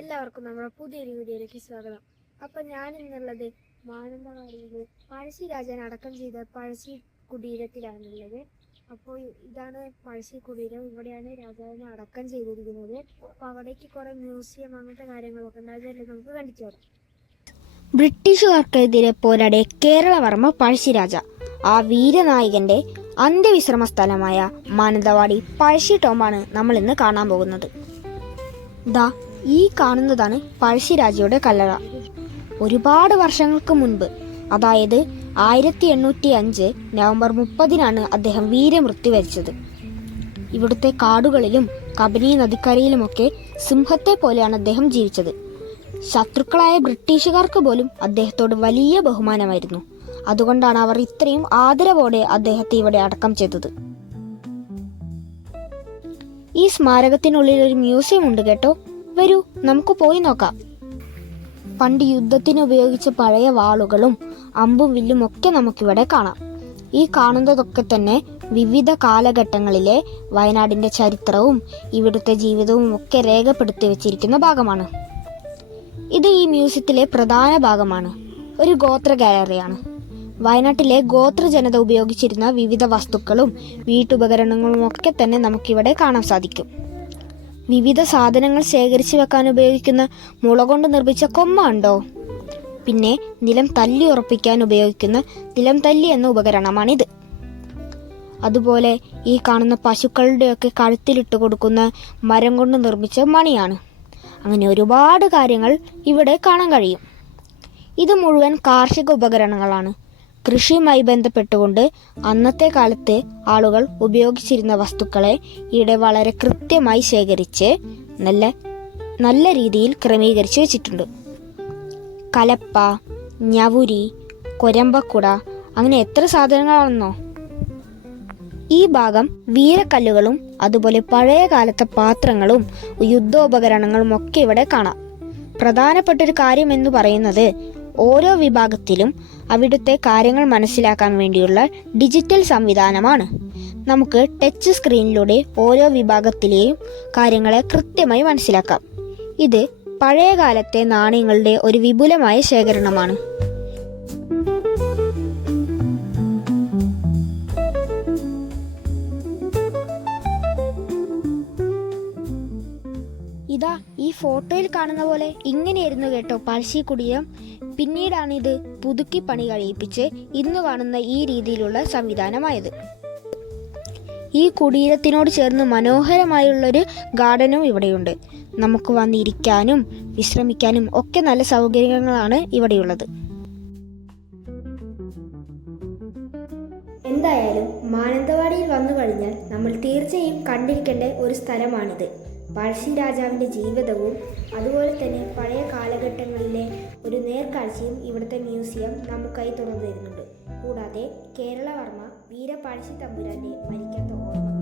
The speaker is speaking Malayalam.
എല്ലാവർക്കും നമ്മുടെ പുതിയൊരു വീഡിയോയിലേക്ക് സ്വാഗതം. അപ്പം ഞാൻ ഇന്നുള്ളത് മാനന്തവാടിയിൽ പഴശ്ശി രാജാൻ അടക്കം ചെയ്ത പഴശ്ശി കുടീരത്തിലാണുള്ളത്. അപ്പോൾ ഇതാണ് പഴശ്ശി കുടീരം. ഇവിടെയാണ് രാജാവിനെ അടക്കം ചെയ്തിരിക്കുന്നത്. അപ്പോൾ അവിടേക്ക് കുറേ മ്യൂസിയം അങ്ങനത്തെ കാര്യങ്ങളൊക്കെ ഉണ്ട്. അതെല്ലാം നമുക്ക് കണ്ടിട്ട് വരാം. ബ്രിട്ടീഷുകാർക്കെതിരെ പോരാടിയ കേരളവർമ്മ പഴശ്ശിരാജ ആ വീരനായകന്റെ അന്ത്യവിശ്രമ സ്ഥലമായ മാനന്തവാടി പഴശ്ശി ടോംബാണ് നമ്മൾ ഇന്ന് കാണാൻ പോകുന്നത്. ദാ ഈ കാണുന്നതാണ് പഴശ്ശിരാജയുടെ കല്ലറ. ഒരുപാട് വർഷങ്ങൾക്ക് മുൻപ്, അതായത് 1805 നവംബർ 30 അദ്ദേഹം വീരമൃത്യു വരിച്ചത്. ഇവിടുത്തെ കാടുകളിലും കബനി നദിക്കരയിലുമൊക്കെ സിംഹത്തെ പോലെയാണ് അദ്ദേഹം ജീവിച്ചത്. ശത്രുക്കളായ ബ്രിട്ടീഷുകാർക്ക് പോലും അദ്ദേഹത്തോട് വലിയ ബഹുമാനമായിരുന്നു. അതുകൊണ്ടാണ് അവർ ഇത്രയും ആദരവോടെ അദ്ദേഹത്തെ ഇവിടെ അടക്കം ചെയ്തത്. ഈ സ്മാരകത്തിനുള്ളിൽ ഒരു മ്യൂസിയം ഉണ്ട് കേട്ടോ. വരൂ, നമുക്ക് പോയി നോക്കാം. പണ്ട് യുദ്ധത്തിന് ഉപയോഗിച്ച പഴയ വാളുകളും അമ്പും വില്ലും ഒക്കെ നമുക്കിവിടെ കാണാം. ഈ കാണുന്നതൊക്കെ തന്നെ വിവിധ കാലഘട്ടങ്ങളിലെ വയനാടിന്റെ ചരിത്രവും ഇവിടുത്തെ ജീവിതവും ഒക്കെ രേഖപ്പെടുത്തി വെച്ചിരിക്കുന്ന ഭാഗമാണ്. ഇത് ഈ മ്യൂസിയത്തിലെ പ്രധാന ഭാഗമാണ്. ഒരു ഗോത്ര ഗാലറിയാണ്. വയനാട്ടിലെ ഗോത്ര ജനത ഉപയോഗിച്ചിരുന്ന വിവിധ വസ്തുക്കളും വീട്ടുപകരണങ്ങളും ഒക്കെ തന്നെ നമുക്കിവിടെ കാണാൻ സാധിക്കും. വിവിധ സാധനങ്ങൾ ശേഖരിച്ചു വെക്കാൻ ഉപയോഗിക്കുന്ന മുള കൊണ്ട് നിർമ്മിച്ച കൊമ്മ ഉണ്ടോ? പിന്നെ നിലം തല്ലി ഉറപ്പിക്കാൻ ഉപയോഗിക്കുന്ന നിലം തല്ലി എന്ന ഉപകരണമാണിത്. അതുപോലെ ഈ കാണുന്ന പശുക്കളുടെയൊക്കെ കഴുത്തിലിട്ട് കൊടുക്കുന്ന മരം കൊണ്ട് നിർമ്മിച്ച മണിയാണ്. അങ്ങനെ ഒരുപാട് കാര്യങ്ങൾ ഇവിടെ കാണാൻ കഴിയും. ഇത് മുഴുവൻ കാർഷിക ഉപകരണങ്ങളാണ്. കൃഷിയുമായി ബന്ധപ്പെട്ടുകൊണ്ട് അന്നത്തെ കാലത്ത് ആളുകൾ ഉപയോഗിച്ചിരുന്ന വസ്തുക്കളെ ഇവിടെ വളരെ കൃത്യമായി ശേഖരിച്ച് നല്ല രീതിയിൽ ക്രമീകരിച്ച് വെച്ചിട്ടുണ്ട്. കലപ്പ, ഞവുരി, കൊരമ്പക്കുട, അങ്ങനെ എത്ര സാധനങ്ങളാണെന്നോ. ഈ ഭാഗം വീരക്കല്ലുകളും അതുപോലെ പഴയ കാലത്തെ പാത്രങ്ങളും യുദ്ധോപകരണങ്ങളും ഒക്കെ ഇവിടെ കാണാം. പ്രധാനപ്പെട്ട ഒരു കാര്യം എന്ന് പറയുന്നത് ഓരോ വിഭാഗത്തിലും അവിടുത്തെ കാര്യങ്ങൾ മനസ്സിലാക്കാൻ വേണ്ടിയുള്ള ഡിജിറ്റൽ സംവിധാനമാണ്. നമുക്ക് ടച്ച് സ്ക്രീനിലൂടെ ഓരോ വിഭാഗത്തിലെയും കാര്യങ്ങളെ കൃത്യമായി മനസ്സിലാക്കാം. ഇത് പഴയ കാലത്തെ നാണയങ്ങളുടെ ഒരു വിപുലമായ ശേഖരണമാണ്. ഇതാ ഈ ഫോട്ടോയിൽ കാണുന്ന പോലെ ഇങ്ങനെയായിരുന്നു കേട്ടോ പഴശ്ശി കുടീരം. പിന്നീടാണ് ഇത് പുതുക്കി പണി കഴിയിപ്പിച്ച് ഇന്ന് കാണുന്ന ഈ രീതിയിലുള്ള സംവിധാനമായത്. ഈ കുടീരത്തിനോട് ചേർന്ന് മനോഹരമായുള്ളൊരു ഗാർഡനും ഇവിടെയുണ്ട്. നമുക്ക് വന്നിരിക്കാനും വിശ്രമിക്കാനും ഒക്കെ നല്ല സൗകര്യങ്ങളാണ് ഇവിടെയുള്ളത്. എന്തായാലും മാനന്തവാടിയിൽ വന്നു കഴിഞ്ഞാൽ നമ്മൾ തീർച്ചയായും കണ്ടിരിക്കേണ്ട ഒരു സ്ഥലമാണിത്. പഴശ്ശി രാജാവിൻ്റെ ജീവിതവും അതുപോലെ തന്നെ പഴയ കാലഘട്ടങ്ങളിലെ ഒരു നേർക്കാഴ്ചയും ഇവിടുത്തെ മ്യൂസിയം നമുക്കായി തുറന്നു തരുന്നുണ്ട്. കൂടാതെ കേരളവർമ്മ വീര പഴശ്ശി തമ്പുരാൻ്റെ മരിക്കാത്ത ഓർമ്മകൾ.